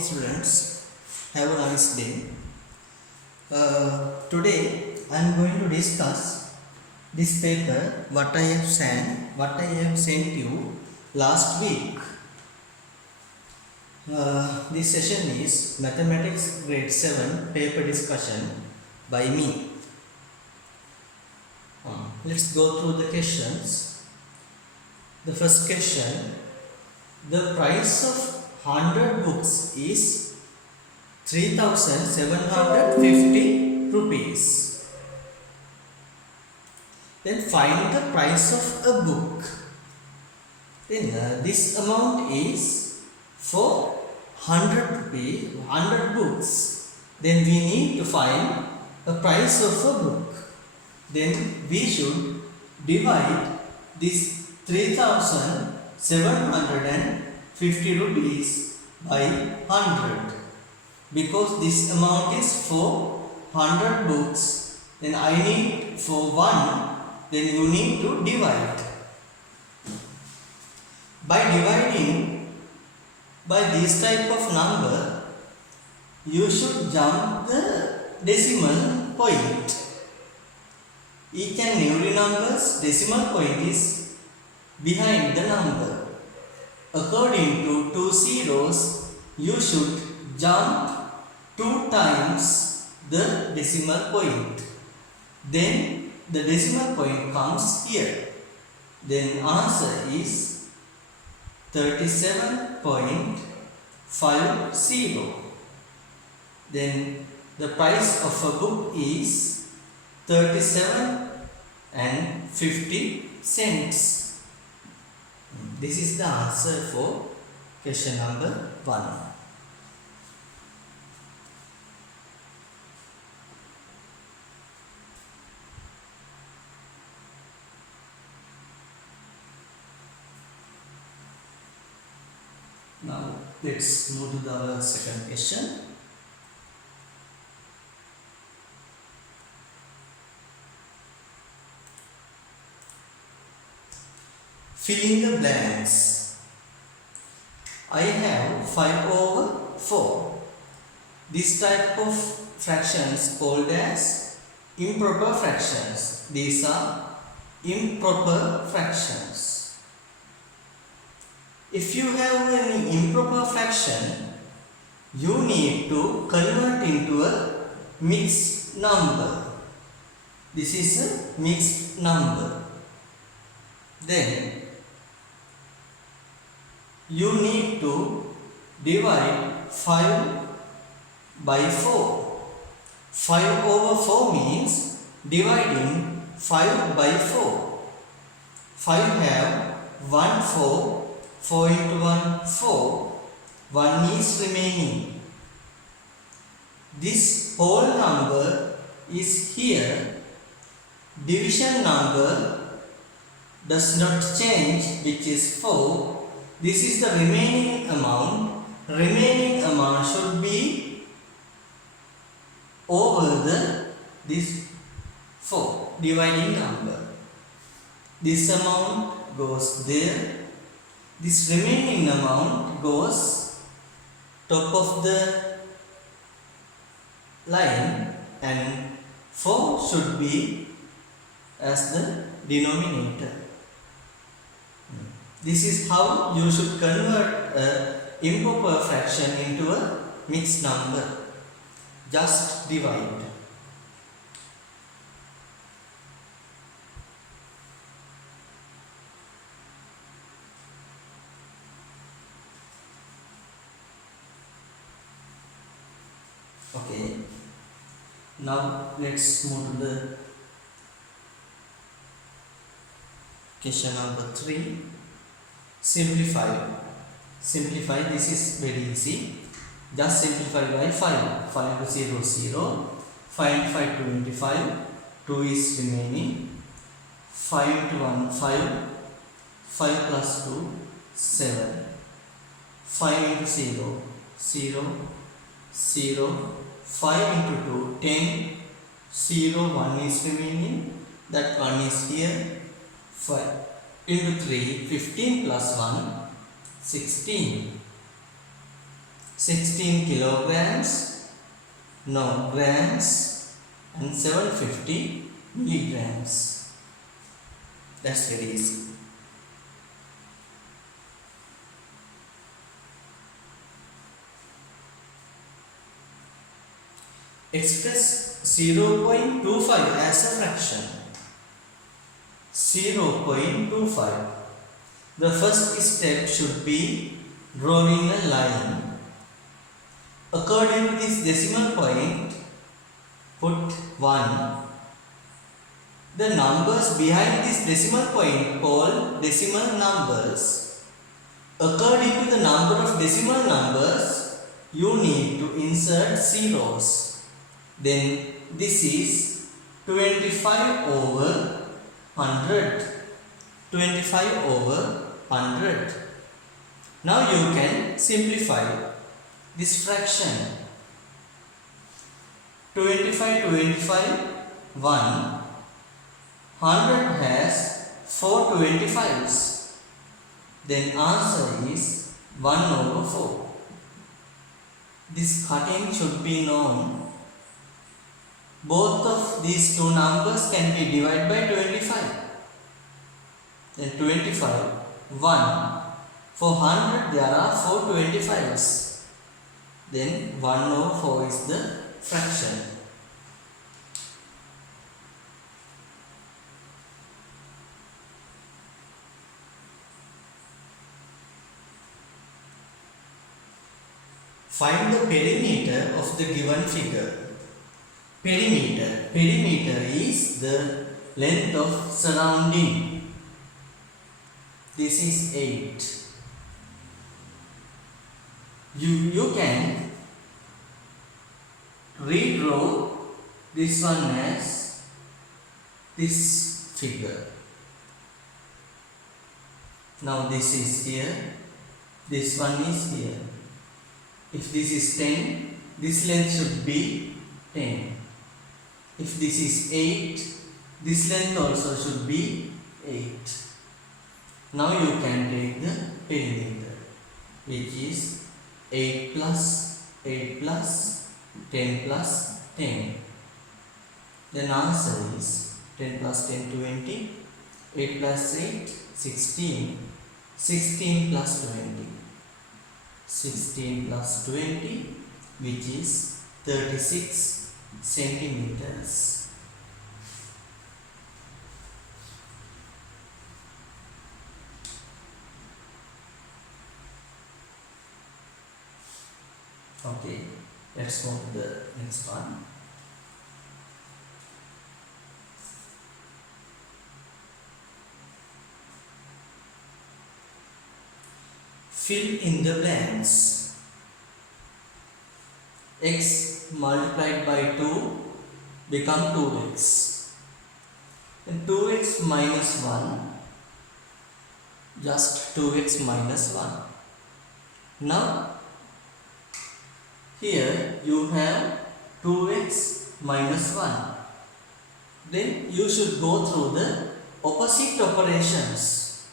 Okay, students, have a nice day. Today I am going to discuss this paper what I have sent you last week. This session is Mathematics Grade 7 paper discussion by me. Let's go through the questions. The first question: the price of 100 books is 3,750 rupees. Then find the price of a book. Then this amount is for 100 rupees, 100 books. Then we need to find a price of a book. Then we should divide this 3,750 rupees by 100. Because this amount is for 100 books, then I need for 1, then you need to divide. By dividing by this type of number, you should jump the decimal point. Each and every number's decimal point is behind the number. According to 2 zeros, you should jump 2 times the decimal point. Then the decimal point comes here. Then answer is 37.50. Then the price of a book is 37.50. This is the answer for question number 1. Now let's move to the second question. Fill in the blanks. I have 5/4. This type of fractions called as improper fractions. These are improper fractions. If you have any improper fraction, you need to convert into a mixed number. This is a mixed number. Then you need to divide 5 by 4. 5/4 means dividing 5 by 4. 5 have 1 4. 4 into 1, 4. 1 is remaining. This whole number is here. Division number does not change, which is 4. This is the remaining amount. Remaining amount should be over this 4 dividing number. This amount goes there. This remaining amount goes top of the line, and 4 should be as the denominator. This is how you should convert an improper fraction into a mixed number. Just divide. Okay, now let's move to the question number 3. Simplify. This is very easy. Just simplify by 5. 5 to 0, 0. 5 into 5, 25. 2 is remaining. 5 into 1, 5. 5 plus 2, 7. 5 into 0, 0. 0, 5 into 2, 10, 0, 1 is remaining, that 1 is here, 5 into 3, 15 plus 1, 16, 16 kilograms, no grams, and 750 milligrams. That's very easy. Express 0.25 as a fraction. 0.25. The first step should be drawing a line. According to this decimal point, put 1. The numbers behind this decimal point called decimal numbers. According to the number of decimal numbers, you need to insert zeros. Then this is 25 over 100. 25 over 100. Now you can simplify this fraction. 25 1. 100 has 4 25s. Then answer is 1 over 4. This cutting should be known. Both of these two numbers can be divided by 25. Then 25, 1. For 100 there are 4 25s. Then 1 over 4 is the fraction. Find the perimeter of the given figure. Perimeter is the length of surrounding. This is 8. You can redraw this one as this figure. Now this is here, this one is here. If this is 10, this length should be 10. If this is 8, this length also should be 8. Now you can take the perimeter, which is 8 plus 8 plus 10 plus 10. Then answer is 10 plus 10 20, 8 plus 8 16, 16 plus 20. 16 plus 20, which is 36 centimeters. Okay, let's move to the next one. Fill in the blanks. X multiplied by 2 become 2x. And 2x minus 1, just 2x minus 1. Now here you have 2x minus 1. Then you should go through the opposite operations.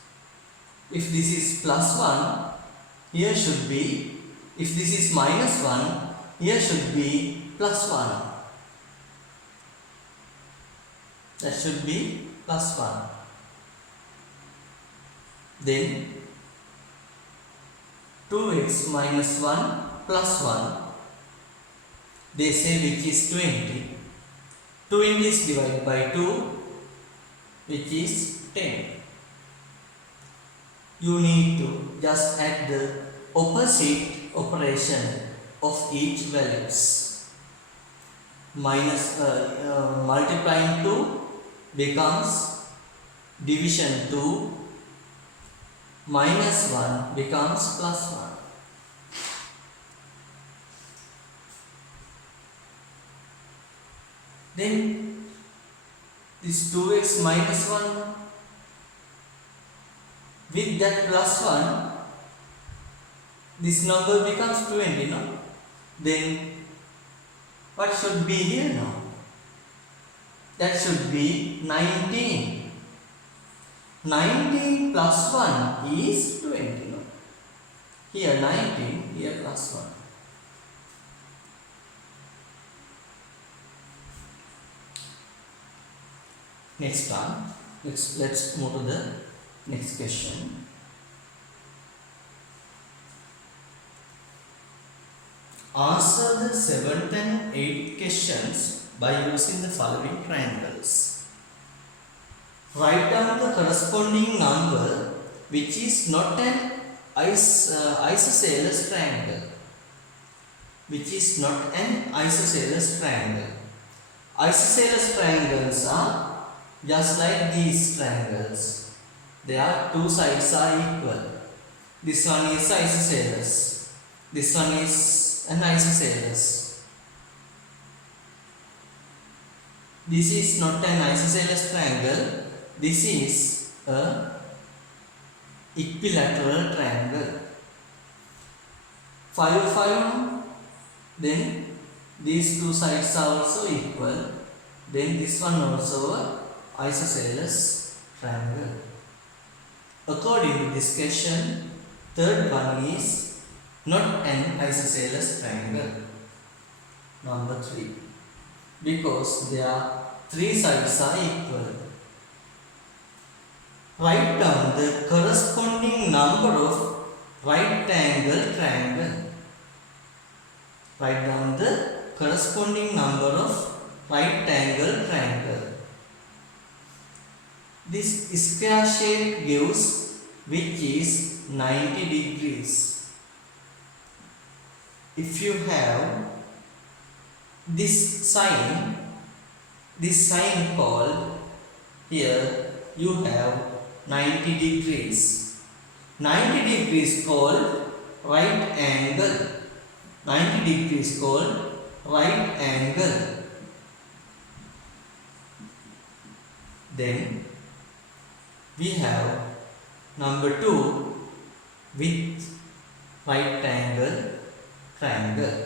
If this is plus 1, here should be, if this is minus 1, here should be plus 1. That should be plus 1. Then 2x minus 1 plus 1. They say which is 20. 20 is divided by 2, which is 10. You need to just add the opposite operation of each values. Multiplying 2 becomes division 2, minus 1 becomes plus 1. Then this 2x minus 1 with that plus 1, this number becomes 20, no? Then what should be here now? That should be 19. 19 plus 1 is 20, no? Here 19, here plus 1. Next one. Let's move to the next question. Answer the 7th and 8th questions by using the following triangles. Write down the corresponding number which is not an isosceles triangle. Which is not an isosceles triangle. Isosceles triangles are just like these triangles. Their two sides are equal. This one is isosceles. This one is an isosceles. This is not an isosceles triangle. This is a equilateral triangle. 5, 5. Then these two sides are also equal. Then this one also a isosceles triangle. According to this question, third one is not an isosceles triangle. Number 3. Because their three sides are equal. Write down the corresponding number of right angle triangle. Write down the corresponding number of right angle triangle. This square shape gives which is 90 degrees. If you have this sign called, here you have 90 degrees. 90 degrees called right angle. 90 degrees called right angle. Then we have number 2 with right angle triangle.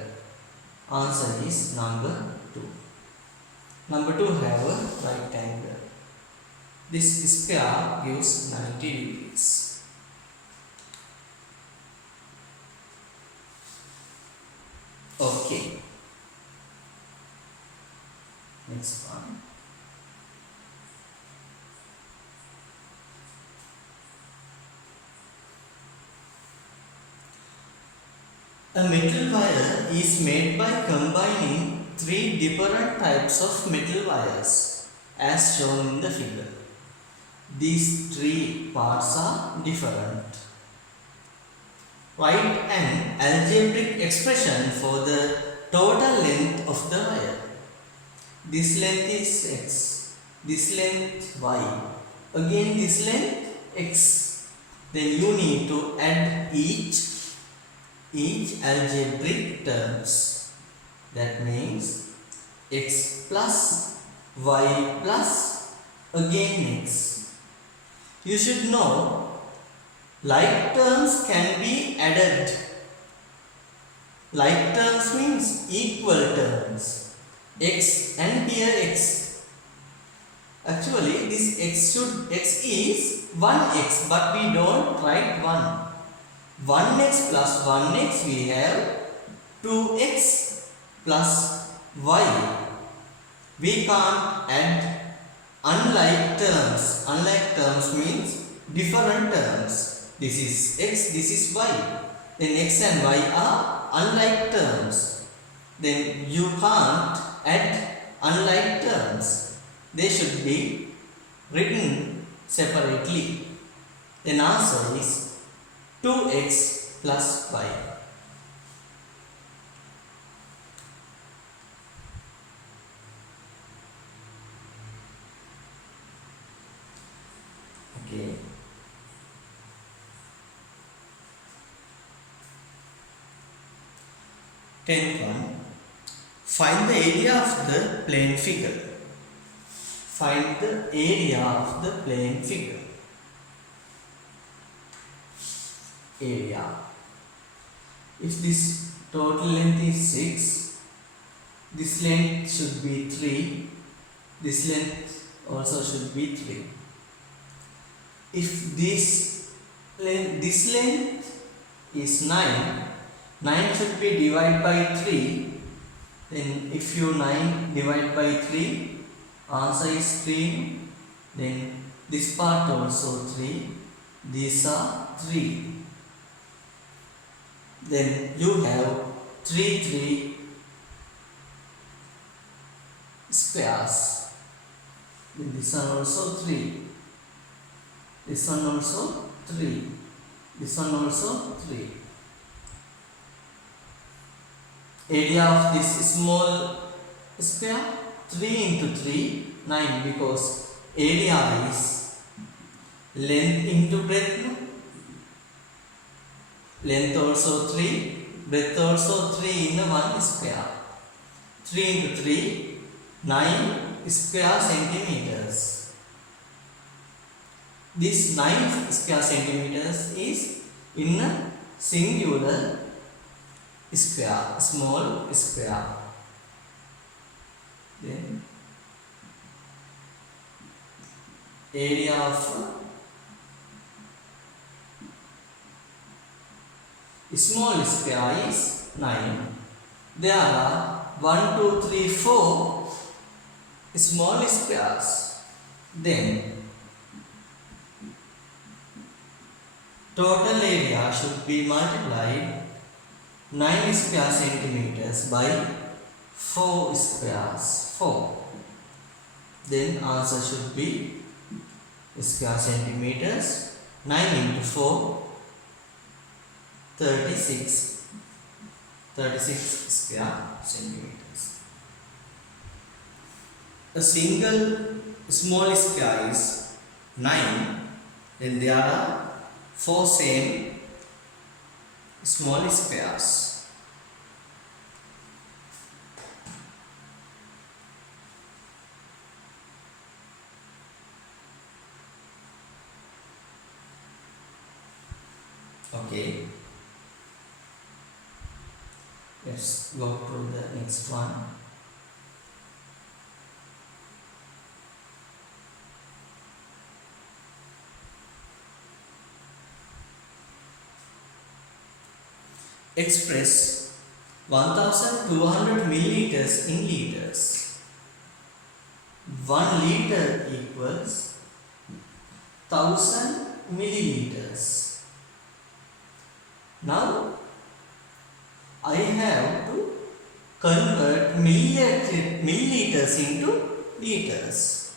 Answer is number 2. Number 2 have a right angle. This square gives 90 degrees. Okay. Next one. A metal wire is made by combining 3 different types of metal wires as shown in the figure. These 3 parts are different. Write an algebraic expression for the total length of the wire. This length is x, this length y, again this length x. Then you need to add each algebraic terms. That means x plus y plus again x. You should know like terms can be added. Like terms means equal terms. X and here x. Actually this x is 1x, but we don't write 1. 1x plus 1x we have 2x plus y. We can't add unlike terms. Unlike terms means different terms. This is x, this is y. Then x and y are unlike terms. Then you can't add unlike terms. They should be written separately. Then answer is 2x plus y. Okay. Tenth one. Find the area of the plane figure. Find the area of the plane figure. Area. If this total length is 6, this length should be 3, this length also should be 3. If this length is 9, 9 should be divided by 3. Then if you divide by 3, answer is 3. Then this part also 3. These are 3. Then you have 3 squares. Then this one also 3. This one also 3. This one also 3. Area of this small square 3 into 3 9, because area is length into breadth. Length also 3, breadth also 3 in one square. 3 into 3 9 square centimeters. This 9 square centimeters is in a singular square, small square. Then area of small square is 9. There are 1, 2, 3, 4 small squares. Then total area should be multiplied 9 square centimeters by 4 squares. 4. Then answer should be square centimeters. 9 into 4 36 square centimeters. A single small square is 9. Then there are 4 same small squares. Okay. Let's go to the next one. Express 1200 milliliters in liters. 1 liter equals 1000 milliliters. Now I have to convert milliliters into liters.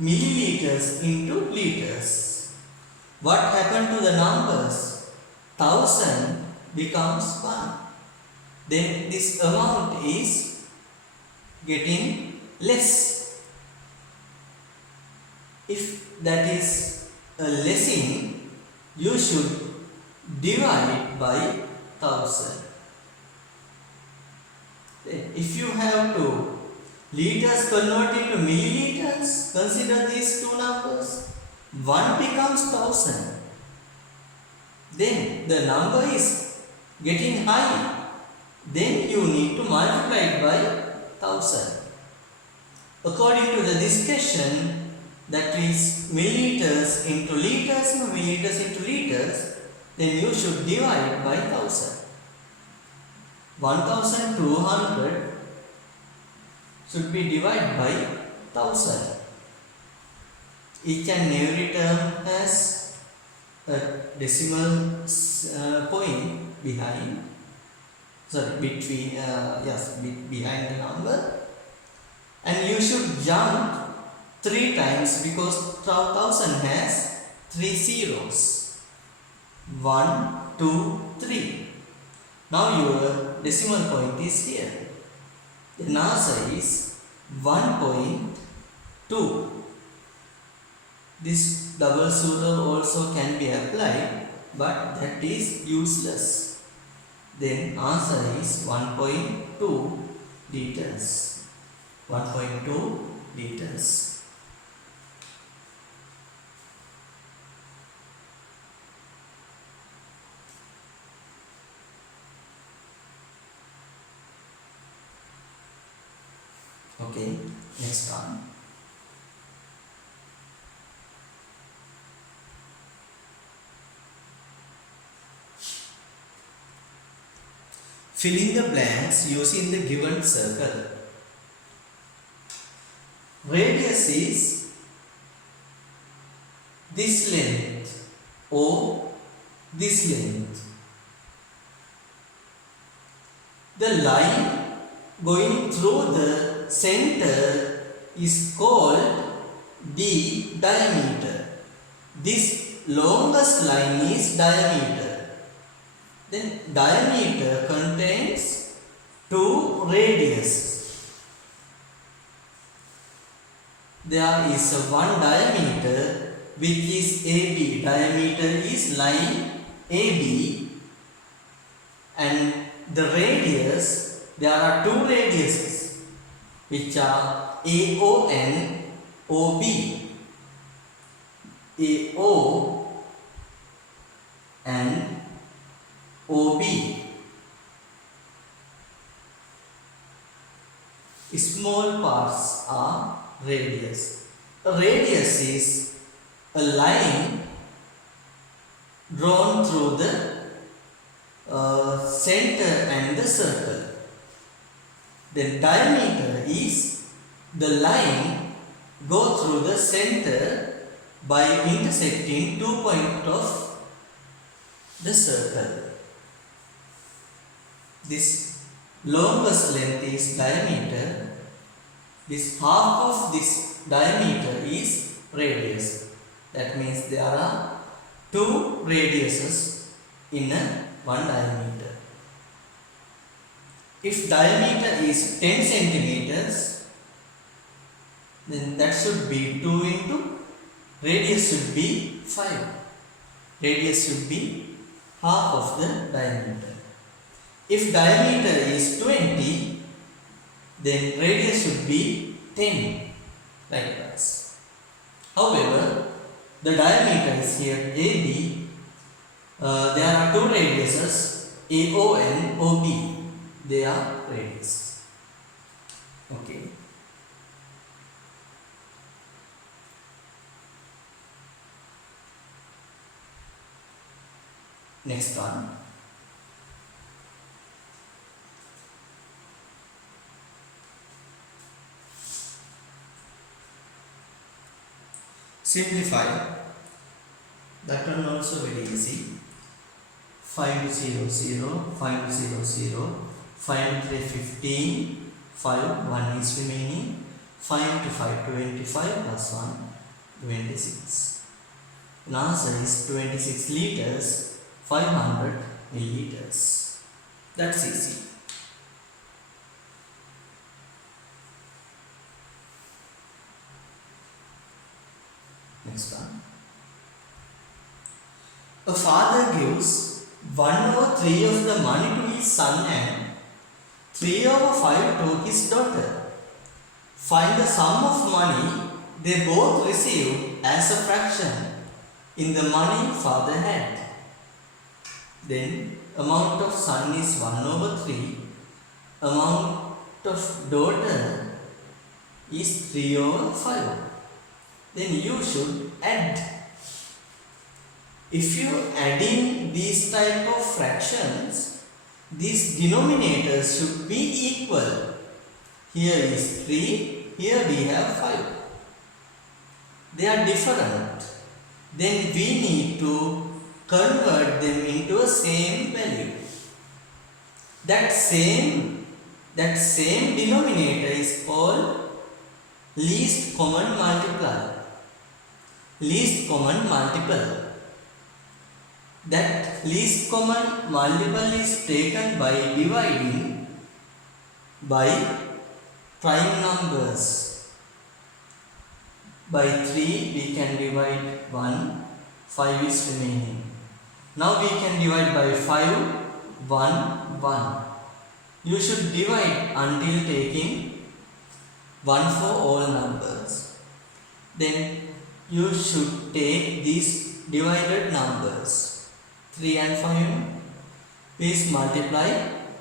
Milliliters into liters. What happened to the numbers? 1000 becomes 1. Then this amount is getting less. If that is a lessing, you should divide by 1000. If you have to liters converted to milliliters, consider these two numbers. 1 becomes 1000. Then the number is getting high. Then you need to multiply it by 1000. According to the discussion, that is milliliters into liters, milliliters into liters, then you should divide by 1000. 1200 should be divided by 1000. Each and every term has a decimal point behind, behind the number, and you should jump 3 times because 1000 has 3 zeros. 1, 2, 3. Now your decimal point is here. The answer is 1.2. This double pseudo also can be applied, but that is useless. Then answer is 1.2 liters. 1.2 liters. Okay, next one. Fill in the blanks using the given circle. Radius is this length or this length. The line going through the center is called the diameter. This longest line is diameter. Then diameter contains two radiuses. There is one diameter which is AB. Diameter is line AB, and the radius, there are two radiuses which are AO and OB. AO and OB. Small parts are radius. A radius is a line drawn through the center and the circle. The diameter is the line go through the center by intersecting 2 points of the circle. This longest length is diameter. This half of this diameter is radius. That means there are two radiuses in one diameter. If diameter is 10 centimeters, then that should be 2 into radius should be 5. Radius should be half of the diameter. If diameter is 20, then radius should be 10, like this. However, the diameter is here AB. There are two radiuses, AO and OB. They are radius. Okay. Next one. Simplify. That one also very easy. 500, 500, 5 3 15, 5 1 is remaining, 5 to 5 25 plus 1 26. The answer is 26 liters 500 milliliters. That's easy. Next one. A father gives 1/3 of the money to his son and 3/5 to his daughter. Find the sum of money they both received as a fraction in the money father had. Then amount of son is 1/3. Amount of daughter is 3/5. Then you should add. If you adding these type of fractions, these denominators should be equal. Here is 3, here we have 5. They are different. Then we need to convert them into a same value. That same denominator is called least common multiple. Least common multiple. That least common multiple is taken by dividing by prime numbers. By 3 we can divide 1, 5 is remaining. Now we can divide by 5, 1, 1. You should divide until taking 1 for all numbers. Then you should take these divided numbers. 3 and 5, please multiply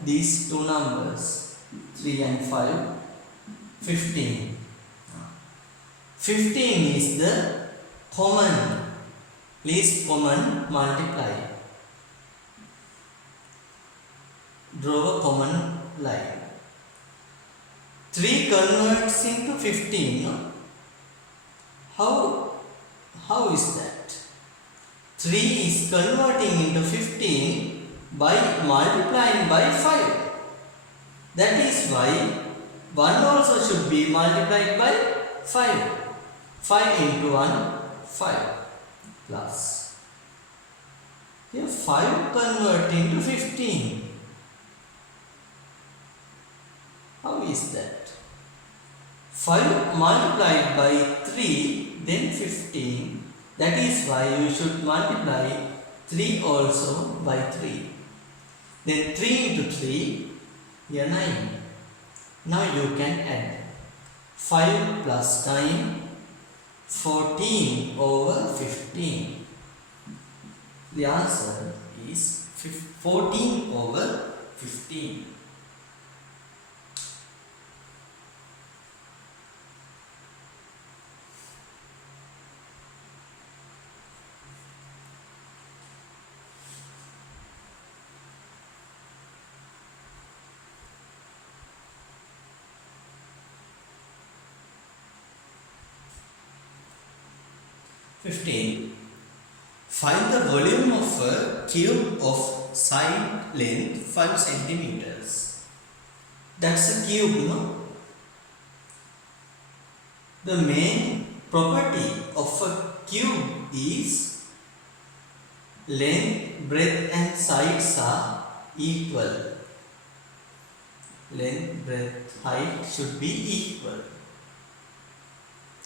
these two numbers. 3 and 5, 15. 15 is the common, least common multiply. Draw a common line. 3 converts into 15. No? How is that? 3 is converting into 15 by multiplying by 5. That is why 1 also should be multiplied by 5. 5 into 1, 5 plus. Here 5 convert into 15. How is that? 5 multiplied by 3, then 15. That is why you should multiply 3 also by 3. Then 3 into 3, here 9. Now you can add 5 plus 9, 14 over 15. The answer is 14 over 15. Find the volume of a cube of side length 5 centimeters. That's a cube, no? The main property of a cube is length, breadth and sides are equal. Length, breadth, height should be equal.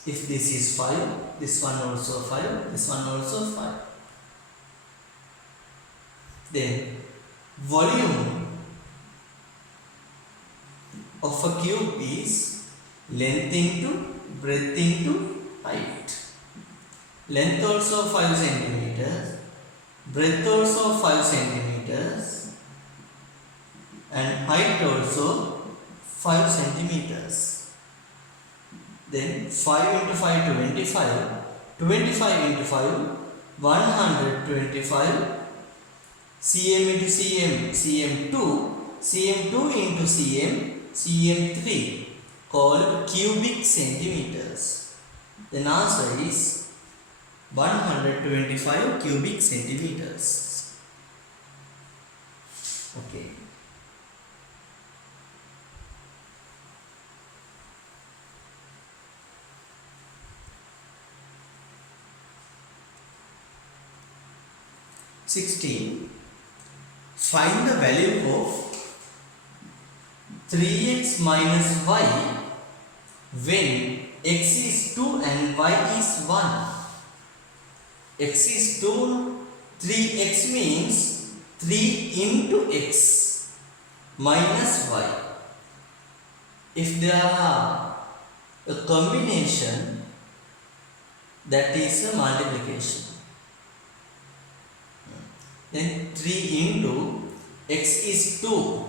If this is 5, this one also 5, this one also 5. Then volume of a cube is length into breadth into height. Length also 5 centimeters, breadth also 5 centimeters and height also 5 centimeters. Then 5 into 5, 25. 25 into 5, 125. cm into cm, cm2. cm2 into cm, cm3. Called cubic centimeters. The answer is 125 cubic centimeters. Okay. Find the value of 3x minus y when x is 2 and y is 1. X is 2, 3x means 3 into x minus y. If there are a combination, that is a multiplication. Then 3 into x is 2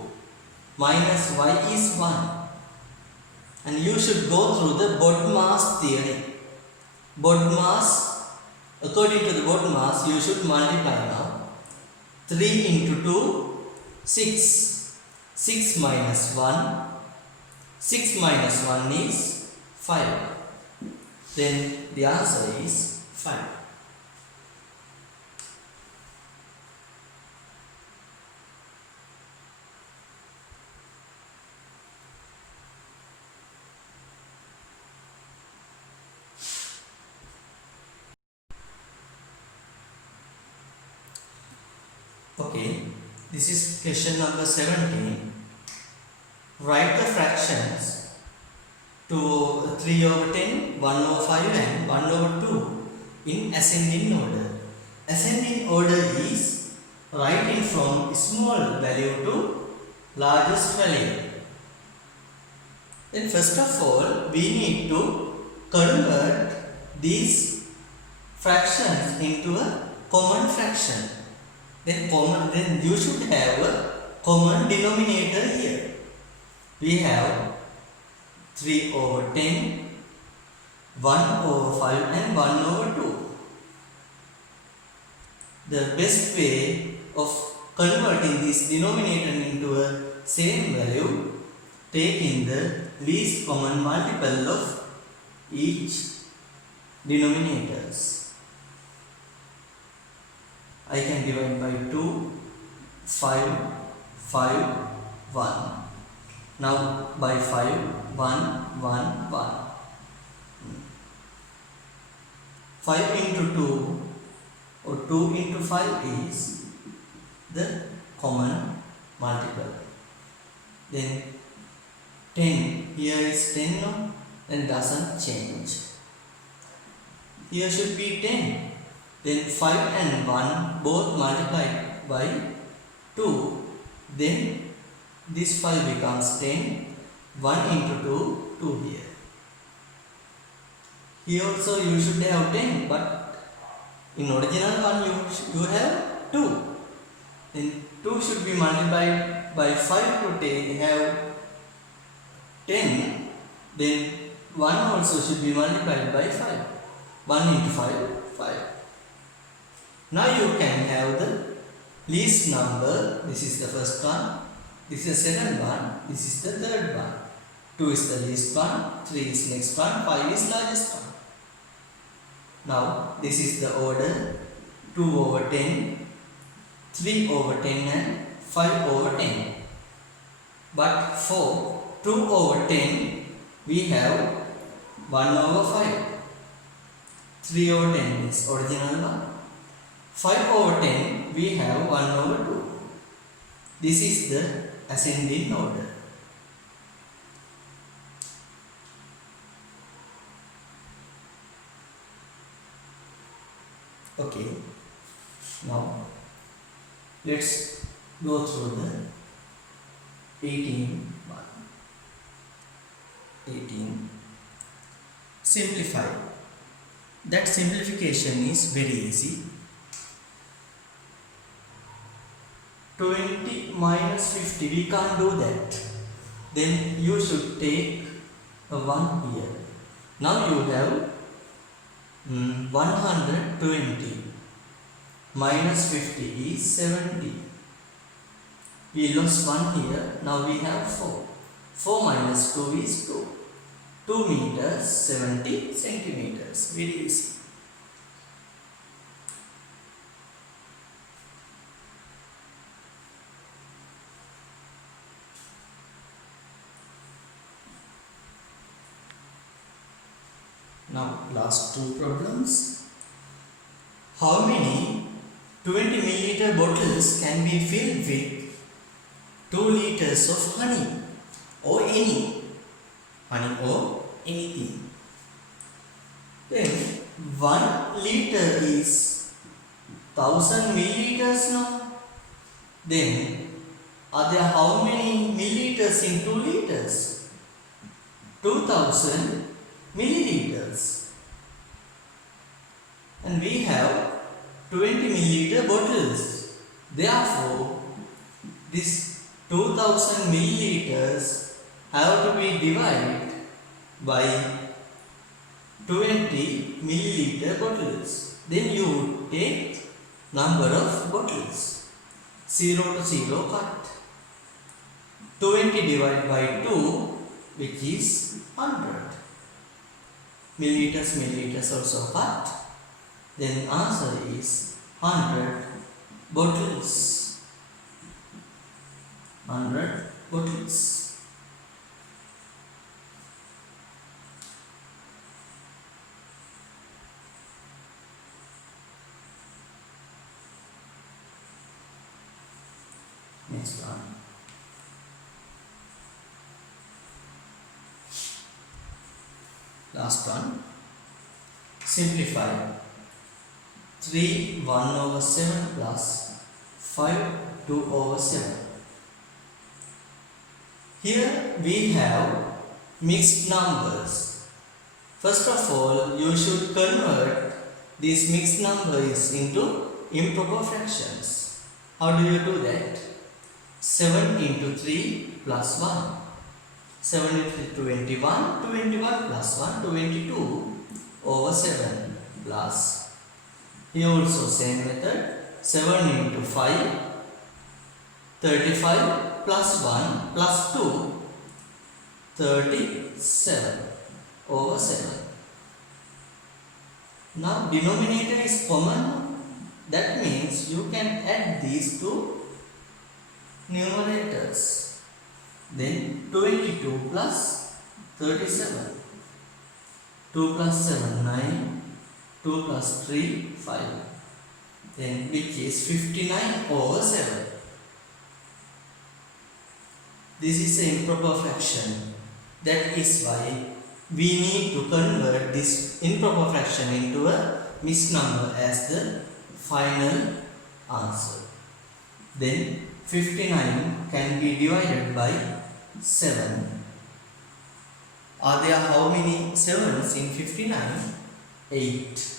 minus y is 1. And you should go through the BODMAS theory. BODMAS, according to the BODMAS, you should multiply now. 3 into 2, 6. 6 minus 1. 6 minus 1 is 5. Then the answer is 5. Okay, this is question number 17. Write the fractions to 3 over 10, 1 over 5 and 1 over 2 in ascending order. Ascending order is writing from small value to largest value. Then first of all, we need to convert these fractions into a common fraction. Then you should have a common denominator here. We have 3 over 10, 1 over 5 and 1 over 2. The best way of converting this denominator into a same value, take in the least common multiple of each denominators. I can divide by 2, 5, 5, 1. Now by 5, 1, 1, 1. 5 into 2 or 2 into 5 is the common multiple. Then 10, here is 10 now, then doesn't change. Here should be 10. Then 5 and 1 both multiplied by 2. Then this 5 becomes 10. 1 into 2, 2 here. Here also you should have 10, but in original one you have 2. Then 2 should be multiplied by 5 to 10, have 10. Then 1 also should be multiplied by 5. 1 into 5, 5. Now you can have the least number. This is the first one. This is the second one. This is the third one. 2 is the least one. 3 is next one. 5 is largest one. Now this is the order. 2 over 10, 3 over 10 and 5 over 10. But for 2 over 10 we have 1 over 5. 3 over 10 is original one. 5 over 10 we have 1 over 2. This is the ascending order. Okay, now let's go through the 18 one. 18. Simplify. That simplification is very easy. 20 minus 50, we can't do that. Then you should take a 1 here. Now you have 120 minus 50 is 70. We lost 1 here. Now we have 4. 4 minus 2 is 2. 2 meters 70 centimeters. Very easy. Now last 2 problems. How many 20 milliliter bottles can be filled with 2 liters of honey or any honey or anything? Then 1 liter is 1000 milliliters now. Then are there how many milliliters in 2 liters? 2000 milliliters. And we have 20 milliliter bottles. Therefore, this 2000 milliliters have to be divided by 20 milliliter bottles. Then you would take number of bottles. 0 to 0 cut. 20 divided by 2, which is 100. Milliliters also cut. Then answer is 100 bottles. 100 bottles. Next one. Last one. Simplify. 3 1 over 7 plus 5 2 over 7. Here we have mixed numbers. First of all, you should convert these mixed numbers into improper fractions. How do you do that? 7 into 3 plus 1. 7 into 21, 21 plus 1, 22 over 7 plus. Here also same method. 7 into 5, 35 plus 1 plus 2, 37 over 7. Now denominator is common. That means you can add these two numerators. Then 22 plus 37. 2 plus 7, 9. 2 plus 3, 5. Then which is 59 over 7. This is an improper fraction. That is why we need to convert this improper fraction into a mixed number as the final answer. Then 59 can be divided by 7. Are there how many 7s in 59? 8.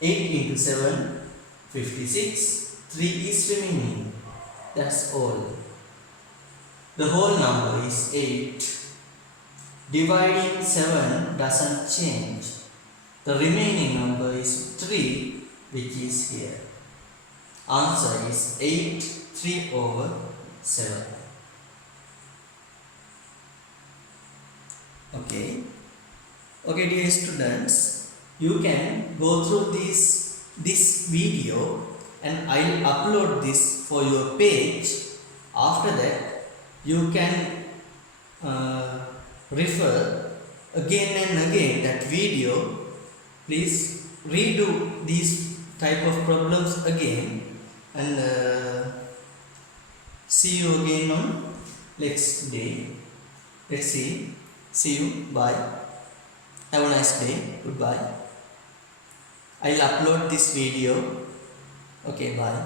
8 into 7, 56. 3 is remaining. That's all. The whole number is 8. Dividing 7 doesn't change. The remaining number is 3, which is here. Answer is 8, 3 over 7. Okay. Okay, dear students, you can go through this video and I'll upload this for your page. After that, you can refer again and again that video. Please redo these type of problems again and see you again on next day. Let's see. See you. Bye. Have a nice day. Goodbye. I'll upload this video. Okay, bye.